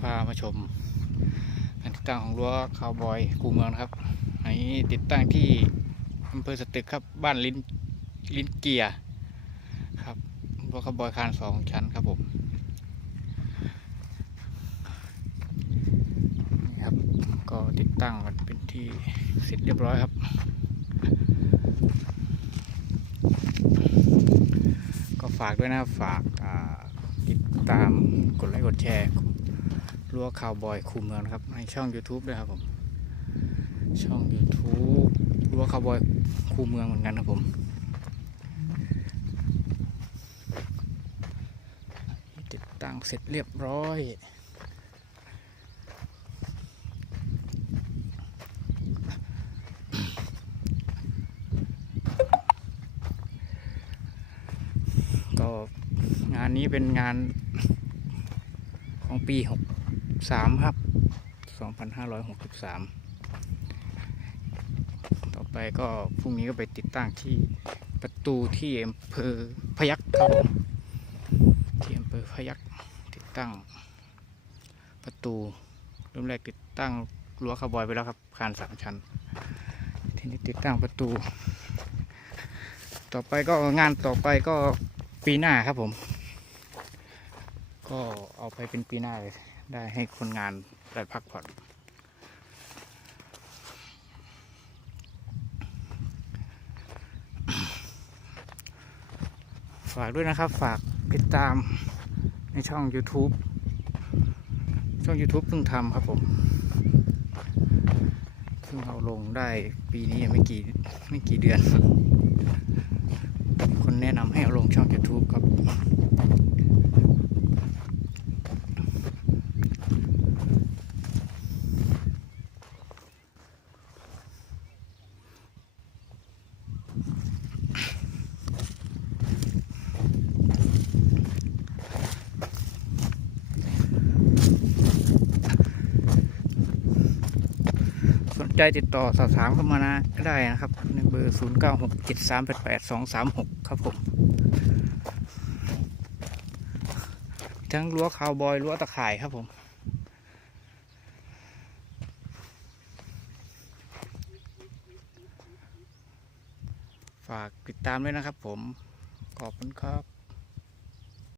พามาชมการติดตั้งของรั้วคาวบอยคูเมืองนะครับอันนี้ติดตั้งที่อำเภอสตึกครับบ้านลิ้นลิ้นเกียร์ครับรั้วคาวบอยคานสองชั้นครับผมนี่ครับก็ติดตั้งกันเป็นที่เสร็จเรียบร้อยครับก็ฝากด้วยนะฝากติดตามกดไลค์กดแชร์ รั้วข่าวบอยคูเมืองนะครับ ในช่อง YouTube ด้วยครับผม ช่อง YouTube รั้วข่าวบอยคูเมืองเหมือนกันครับผมติดตั้งเสร็จเรียบร้อยก็งานนี้เป็นงานของปี 63 ครับ 2563 ต่อไปก็พรุ่งนี้ก็ไปติดตั้งที่ประตูที่อำเภอพยัคฆ์ครับผมที่อำเภอพยัคฆ์ติดตั้งประตูเริ่มแรกติดตั้งรั้วคาร์บอยไปแล้วครับคานสามชั้น ทีนี้ติดตั้งประตู ต่อไปก็งานต่อไปก็ปีหน้าครับผม ก็เอาไปเป็นปีหน้าเลย ได้ให้คนงานได้พักผ่อน ฝากด้วยนะครับ ฝากติดตามในช่อง YouTube ช่อง YouTube เพิ่งทำครับผมเพิ่งเอาลงได้ปีนี้ยังไม่กี่ไม่กี่เดือน คนแนะนำให้เอาลงช่อง YouTube ครับ ใจติดต่อสอบถามเข้ามานะก็ได้นะครับ ในเบอร์ 0 9 6 7 3 8 8 2 3 6 ครับผม ทั้งรั้วคาวบอยรั้วตะข่ายครับผม ฝากติดตามด้วยนะครับผม ขอบคุณครับ